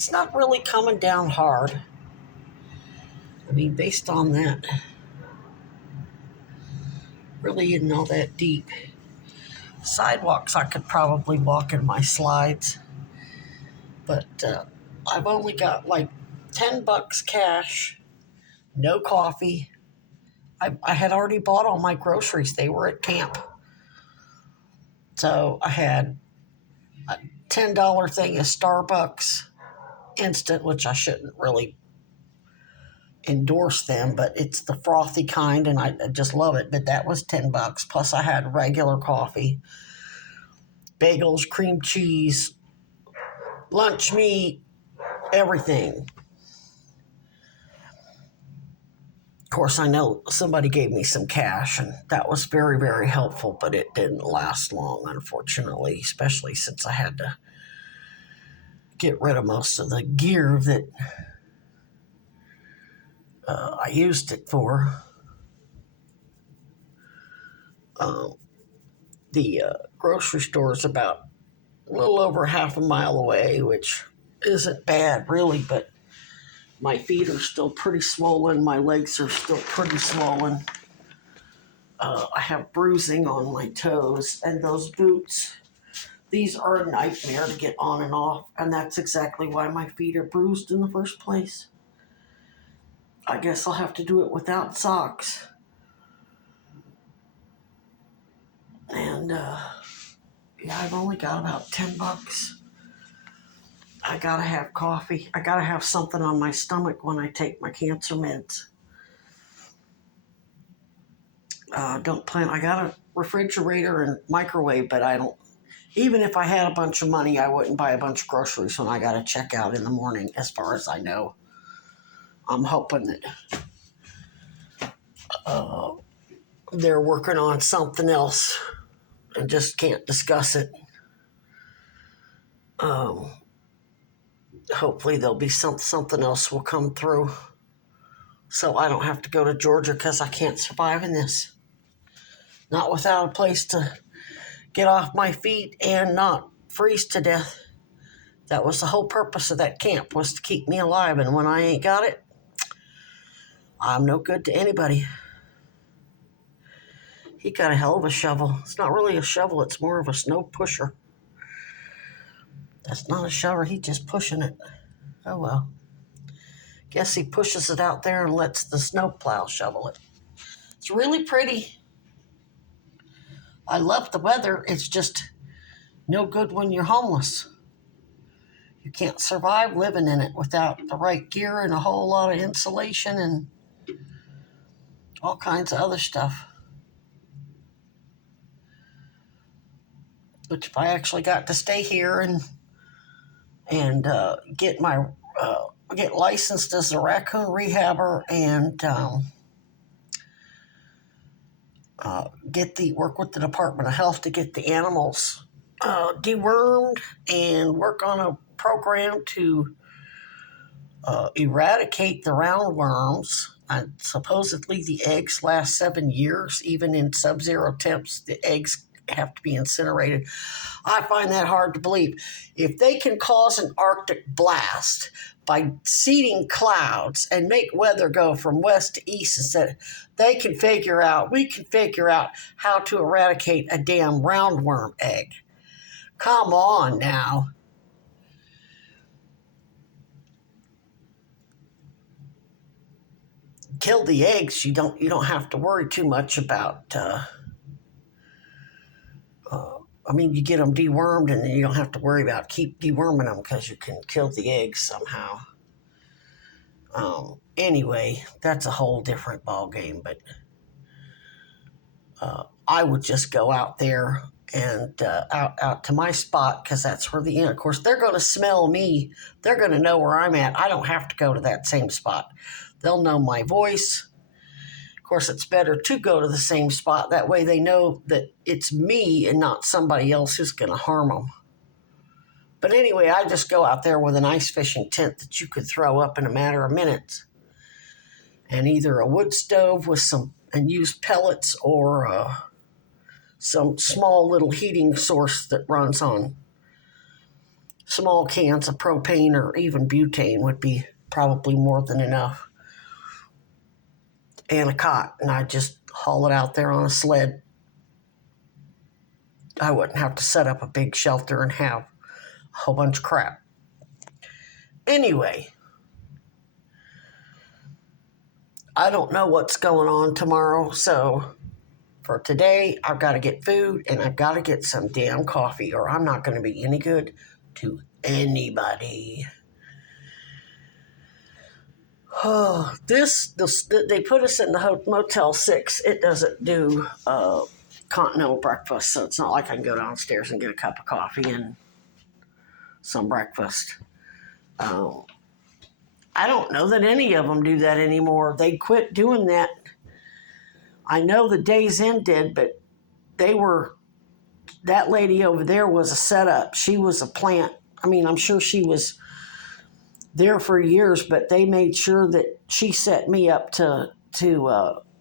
it's not really coming down hard. I mean, based on that, really isn't all that deep. Sidewalks I could probably walk in my slides, but I've only got like $10 cash, no coffee. I had already bought all my groceries. They were at camp. So I had a $10 thing of Starbucks instant, which I shouldn't really endorse them, but it's the frothy kind and I just love it. But that was $10. Plus I had regular coffee, bagels, cream cheese, lunch meat, everything. Of course, I know somebody gave me some cash, and that was very, very helpful, but it didn't last long, unfortunately, especially since I had to get rid of most of the gear that I used it for. The grocery store is about a little over half a mile away, which isn't bad, really, but my feet are still pretty swollen. My legs are still pretty swollen. I have bruising on my toes, and those boots, these are a nightmare to get on and off, and that's exactly why my feet are bruised in the first place. I guess I'll have to do it without socks. And, yeah, I've only got about $10. I gotta have coffee. I gotta have something on my stomach when I take my cancer meds. Don't plan. I got a refrigerator and microwave, but I don't. Even if I had a bunch of money, I wouldn't buy a bunch of groceries when I got to check out in the morning, as far as I know. I'm hoping that they're working on something else and just can't discuss it. Hopefully there'll be something else will come through, so I don't have to go to Georgia because I can't survive in this. Not without a place to get off my feet and not freeze to death. That was the whole purpose of that camp, was to keep me alive, and when I ain't got it, I'm no good to anybody. He got a hell of a shovel. It's not really a shovel, it's more of a snow pusher. That's not a shovel, he's just pushing it. Oh well. Guess he pushes it out there and lets the snowplow shovel it. It's really pretty. I love the weather. It's just no good when you're homeless. You can't survive living in it without the right gear and a whole lot of insulation and all kinds of other stuff. Which if I actually got to stay here and get my get licensed as a raccoon rehabber and work with the Department of Health to get the animals dewormed and work on a program to eradicate the roundworms. Supposedly the eggs last 7 years, even in sub-zero temps. The eggs have to be incinerated. I find that hard to believe. If they can cause an Arctic blast by seeding clouds and make weather go from west to east instead, we can figure out how to eradicate a damn roundworm egg. Come on now. Kill the eggs, you don't have to worry too much about you get them dewormed and then you don't have to worry about keep deworming them because you can kill the eggs somehow. Anyway, that's a whole different ball game, but I would just go out there and out to my spot because that's where of course, they're going to smell me. They're going to know where I'm at. I don't have to go to that same spot. They'll know my voice. Of course, it's better to go to the same spot. That way they know that it's me and not somebody else who's going to harm them. But anyway, I just go out there with an ice fishing tent that you could throw up in a matter of minutes. And either a wood stove and use pellets or some small little heating source that runs on small cans of propane or even butane would be probably more than enough. And a cot, and I'd just haul it out there on a sled. I wouldn't have to set up a big shelter and have a whole bunch of crap. Anyway, I don't know what's going on tomorrow, so for today, I've got to get food and I've got to get some damn coffee, or I'm not going to be any good to anybody. Oh, they put us in the Motel 6. It doesn't do continental breakfast, so it's not like I can go downstairs and get a cup of coffee and some breakfast. I don't know that any of them do that anymore. They quit doing that. I know the Days Inn did, but that lady over there was a setup. She was a plant. I mean, I'm sure she was there for years, but they made sure that she set me up to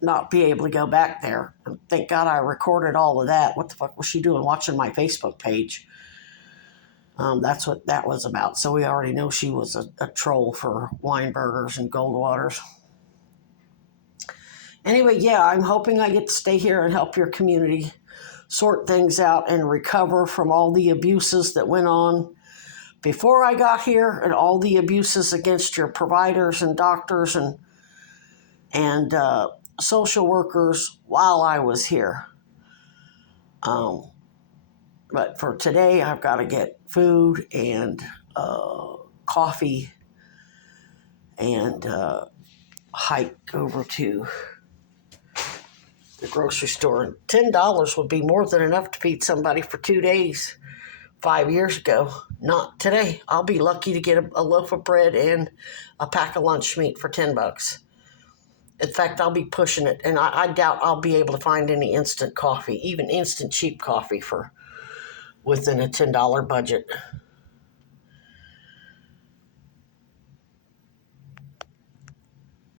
not be able to go back there. And thank God I recorded all of that. What the fuck was she doing watching my Facebook page? That's what that was about. So we already know she was a troll for Weinbergers and Goldwaters. Anyway, yeah, I'm hoping I get to stay here and help your community sort things out and recover from all the abuses that went on before I got here and all the abuses against your providers and doctors and social workers while I was here. But for today, I've got to get food and coffee and hike over to the grocery store. $10 would be more than enough to feed somebody for 2 days 5 years ago. Not today. I'll be lucky to get a loaf of bread and a pack of lunch meat for $10. In fact, I'll be pushing it, and I doubt I'll be able to find any instant coffee, even instant cheap coffee, for within a $10 budget.